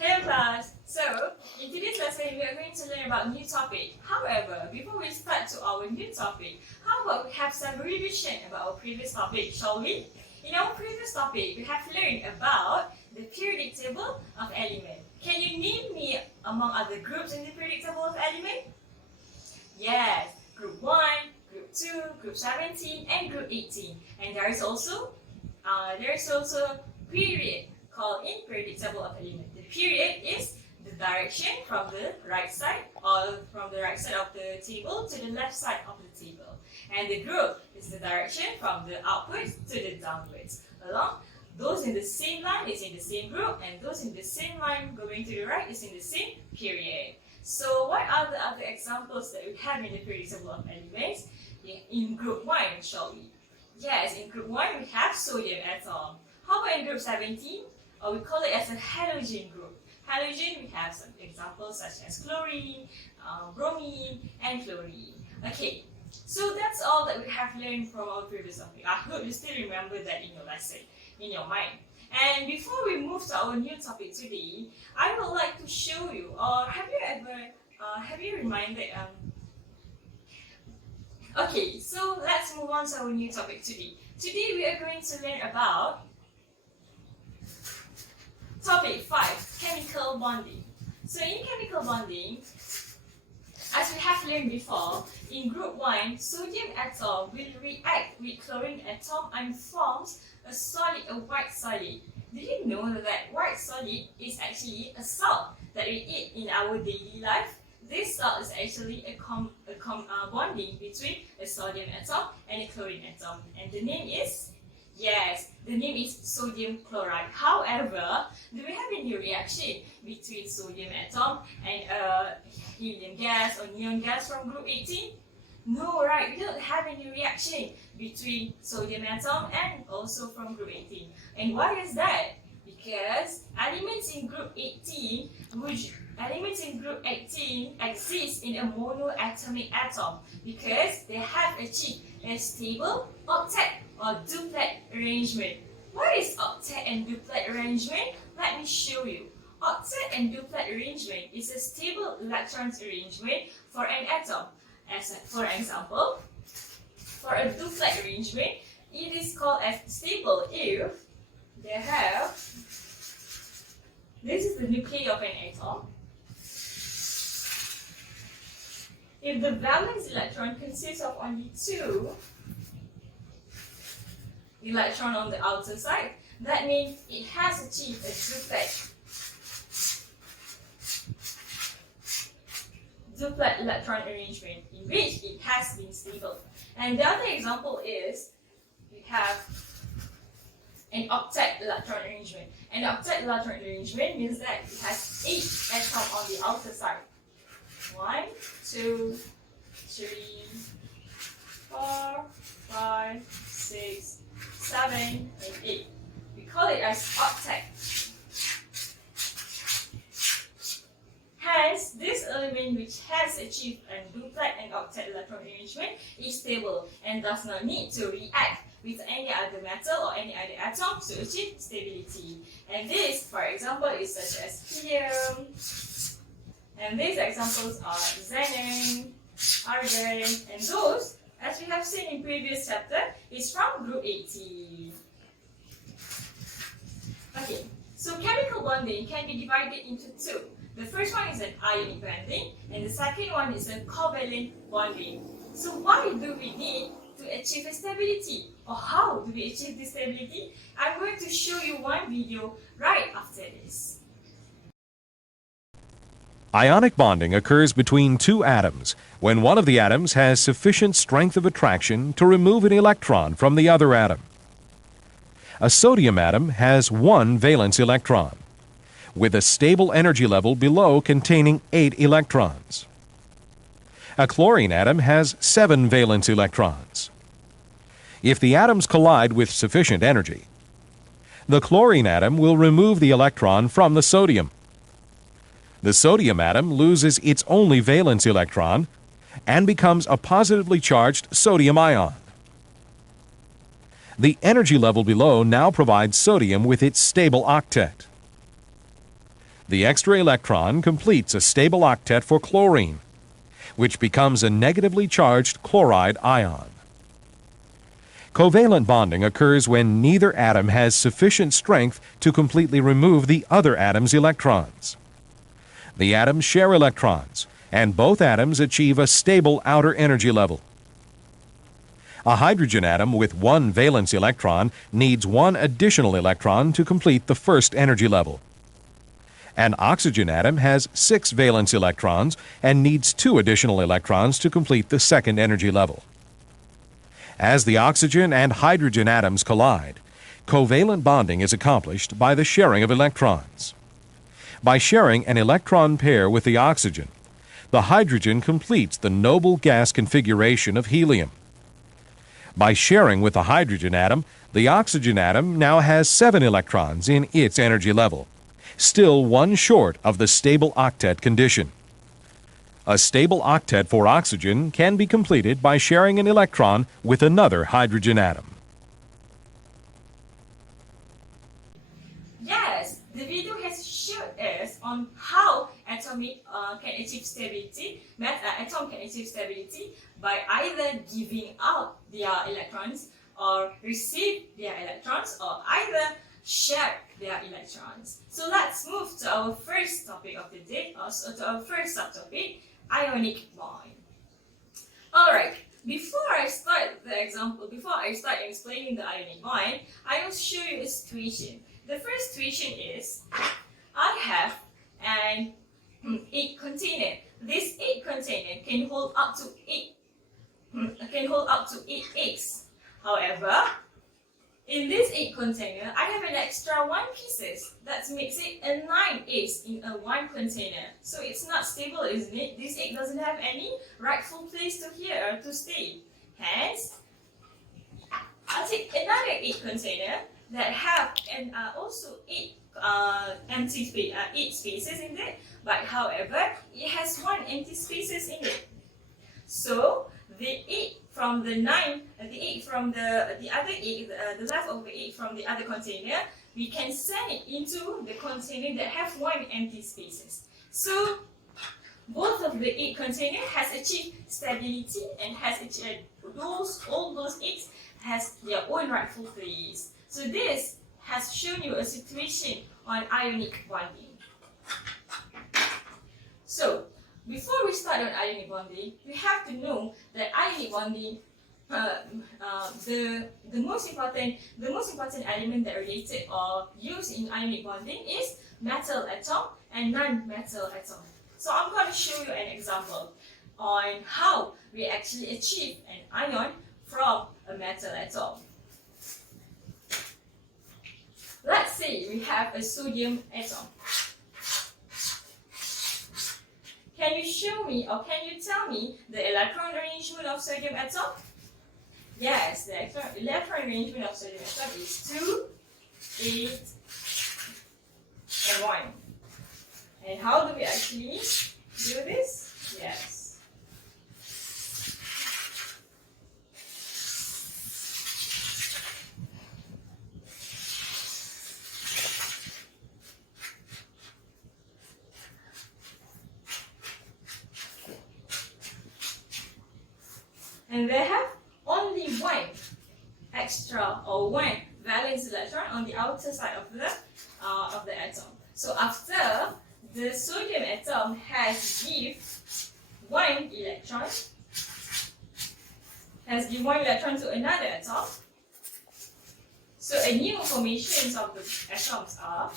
Hello class! So, in today's lesson, we are going to learn about new topic. However, before we start to our new topic, how about we have some revision about our previous topic, shall we? In our previous topic, we have learned about the periodic table of element. Can you name me among other groups in the periodic table of element? Yes, group 1, group 2, group 17, and group 18. And there is also period called in periodic table of element. The period is the direction from the right side or from the right side of the table to the left side of the table. And the group is the direction from the outwards to the downwards. Along those in the same line is in the same group, and those in the same line going to the right is in the same period. So what are the other examples that we have in the periodic table of elements? In group 1, shall we? Yes, in group 1 we have sodium atom. How about in group 17? Or we call it as a halogen group. Halogen, we have some examples such as chlorine, bromine, and fluorine. Okay, so that's all that we have learned from our previous topic. I hope you still remember that in your lesson, in your mind. And before we move to our new topic today, I would like to show you, or have you reminded, okay, so let's move on to our new topic today. Today we are going to learn about Topic 5, chemical bonding. So in chemical bonding, as we have learned before, in group 1, sodium atom will react with chlorine atom and forms a white solid. Did you know that white solid is actually a salt that we eat in our daily life? This salt is actually a bonding between a sodium atom and a chlorine atom. And the name is? Yes, the name is sodium chloride. However, do we have any reaction between sodium atom and helium gas or neon gas from group 18? No, right? We don't have any reaction between sodium atom and also from group 18. And why is that? Because elements in group 18 exist in a monoatomic atom because they have achieved a stable octet or duplet arrangement. What is octet and duplet arrangement? Let me show you. Octet and duplet arrangement is a stable electrons arrangement for an atom. For example, for a duplet arrangement, it is called as stable if they have, this is the nuclei of an atom. If the valence electron consists of only 2 electrons on the outer side, that means it has achieved a duplet electron arrangement in which it has been stable. And the other example is we have an octet electron arrangement. An octet electron arrangement means that it has 8 atoms on the outer side. 1, 2, 3, 4, 5, 6, 7, and 8. We call it as octet. Hence, this element which has achieved a duplet and octet electron arrangement is stable and does not need to react with any other metal or any other atom to achieve stability. And this, for example, is such as helium. And these examples are xenon, argon, and those, as we have seen in previous chapter, is from group 18. Okay, so chemical bonding can be divided into 2. The first one is an ionic bonding, and the second one is a covalent bonding. So why do we need to achieve a stability? Or how do we achieve this stability? I'm going to show you one video right after this. Ionic bonding occurs between 2 atoms when one of the atoms has sufficient strength of attraction to remove an electron from the other atom. A sodium atom has 1 valence electron, with a stable energy level below containing 8 electrons. A chlorine atom has 7 valence electrons. If the atoms collide with sufficient energy, the chlorine atom will remove the electron from the sodium. The sodium atom loses its only valence electron and becomes a positively charged sodium ion. The energy level below now provides sodium with its stable octet. The extra electron completes a stable octet for chlorine, which becomes a negatively charged chloride ion. Covalent bonding occurs when neither atom has sufficient strength to completely remove the other atom's electrons. The atoms share electrons, and both atoms achieve a stable outer energy level. A hydrogen atom with one valence electron needs one additional electron to complete the first energy level. An oxygen atom has 6 valence electrons and needs 2 additional electrons to complete the second energy level. As the oxygen and hydrogen atoms collide, covalent bonding is accomplished by the sharing of electrons. By sharing an electron pair with the oxygen, the hydrogen completes the noble gas configuration of helium. By sharing with the hydrogen atom, the oxygen atom now has 7 electrons in its energy level, still one short of the stable octet condition. A stable octet for oxygen can be completed by sharing an electron with another hydrogen atom. Yes, the video has showed us on how atom can achieve stability by either giving out their electrons or receive their electrons, or either share their electrons. So let's move to our first topic of the day, also to our first subtopic, ionic bond. Alright, before I start explaining the ionic bond, I will show you a situation. The first situation is, I have an 8 container. This 8 container can hold up to 8 eggs. However, in this 8 container, I have an extra 1 pieces. That makes it a 9 eggs in a 1 container. So it's not stable, isn't it? This egg doesn't have any rightful place to stay. Hence, I'll take another 8 container that have also 8 8 spaces in it. But however, it has 1 empty spaces in it. So the 8 from the 9, the 8 from the other 8, the leftover 8 from the other container, we can send it into the container that have 1 empty spaces. So both of the 8 container has achieved stability and has achieved all those eggs has their own rightful place. So this has shown you a situation on ionic bonding. So before we start on ionic bonding, we have to know that ionic bonding, the most important element that related or used in ionic bonding is metal atom and non-metal atom. So I'm going to show you an example on how we actually achieve an ion from a metal atom. Let's say we have a sodium atom. Can you show me or can you tell me the electron arrangement of sodium atom? Yes, the electron arrangement of sodium atom is 2, 8, and 1. And how do we actually do this? Yes. And they have only 1 extra or 1 valence electron on the outer side of the atom. So after the sodium atom has give 1 electron, to another atom. So a new formations of the atoms are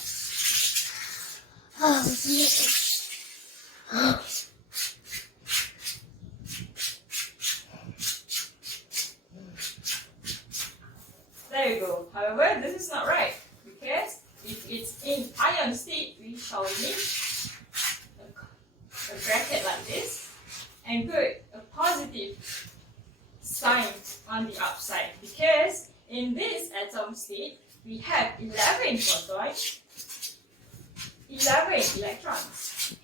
there you go. However, this is not right, because if it's in ion state, we shall need a bracket like this and put a positive sign on the upside, because in this atom state, we have 11 protons, 11 electrons.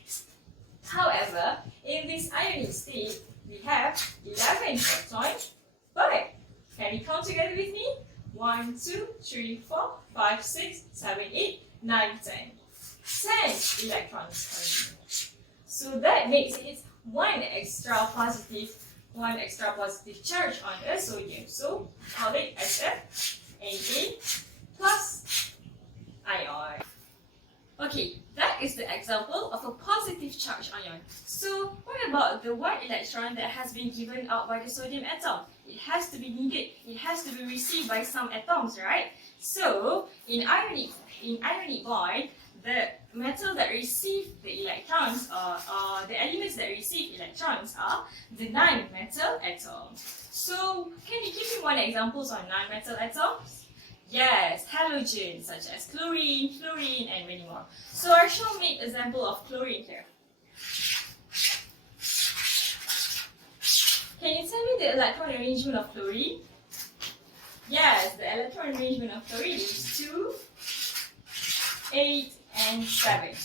However, in this ionic state, we have 11 protons, but can you count together with me? 1, 2, 3, 4, 5, 6, 7, 8, 9, 10. sends electrons only. So that makes it one extra positive charge on a sodium. So call it as a Na plus ion. Okay, that is the example of a positive charge ion. So what about the one electron that has been given out by the sodium atom? It has to be needed, it has to be received by some atoms, right? So in ionic bond, the metal that receive the electrons or the elements that receive electrons are the non-metal atoms. So can you give me one examples on non-metal atoms? Yes, halogens such as chlorine, fluorine, and many more. So I shall make example of chlorine here. Can you tell me the electron arrangement of chlorine? Yes, the electron arrangement of chlorine is 2, 8, and 7.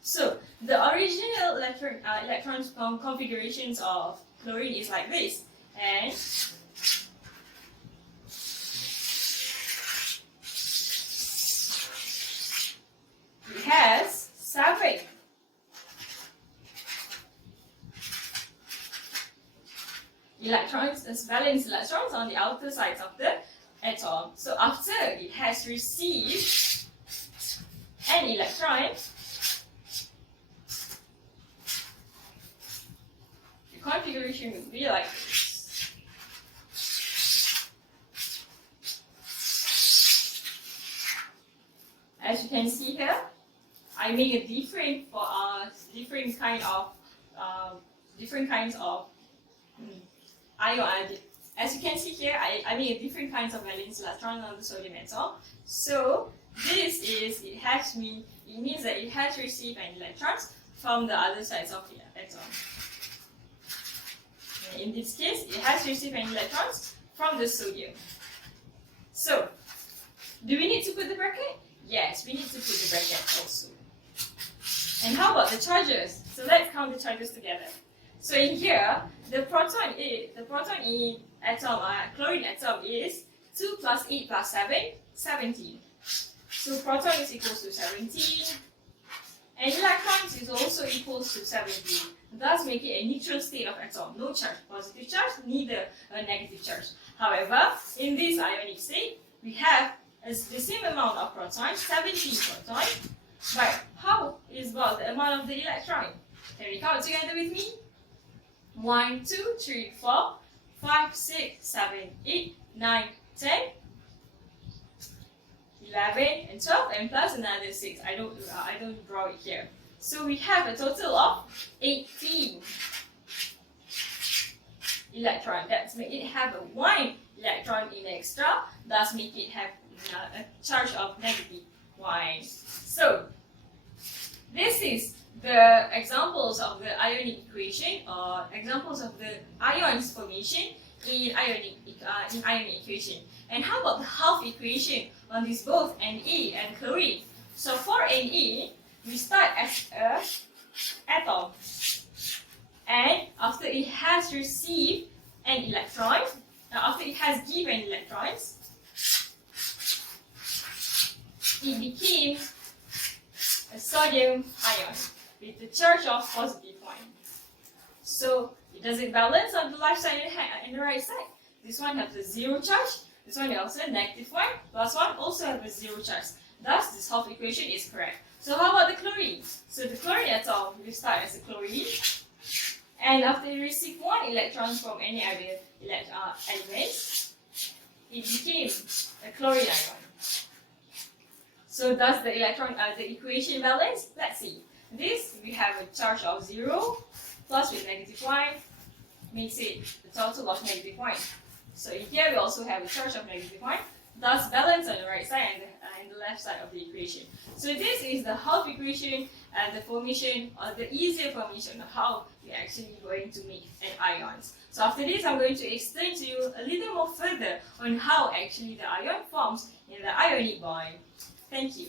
So the original electron configurations of chlorine is like this, and it has 7 electrons, as valence electrons on the outer sides of the atom. So after it has received an electron, the configuration will be like this. As you can see here, I make a different kinds of ion. As you can see here, I make different kinds of valence electron on the sodium atom. So this is it means that it has received an electrons from the other sides of the atom. In this case, it has received an electrons from the sodium. So, do we need to put the bracket? Yes, we need to put the bracket also. And how about the charges? So let's count the charges together. So in here, the proton in atom, chlorine atom is 2 plus 8 plus 7, 17. So proton is equals to 17, and electrons is also equals to 17. Thus make it a neutral state of atom. No charge, positive charge, neither a negative charge. However, in this ionic state, we have the same amount of protons, 17 protons. But how is about the amount of the electron? Can we count together with me? 1, 2, 3, 4, 5, 6, 7, 8, 9, 10, 11, and 12, and plus another 6. I don't draw it here. So we have a total of 18 electrons. That makes it have a 1 electron in extra. Thus make it have a charge of negative 1. So this is the examples of the ionic equation, or examples of the ions formation in ionic equation. And how about the half equation on these both Na and chlorine? So for Na, we start as a atom, and after it has received an electron, after it has given electrons, it became a sodium ion with the charge of positive 1. So it doesn't balance on the left side and the right side. This one has a 0 charge, this one also a negative 1, plus 1 also has a 0 charge. Thus, this half equation is correct. So how about the chlorine? So the chlorine atom will start as a chlorine, and after it received 1 electron from any other elements, it became a chlorine ion. So does the equation balance? Let's see. This, we have a charge of 0 plus with negative 1 makes it a total of negative 1. So in here we also have a charge of negative 1, thus balance on the right side and the left side of the equation. So this is the half equation and the formation, or the easier formation of how we're actually going to make an ions. So after this, I'm going to explain to you a little more further on how actually the ion forms in the ionic bond. Thank you.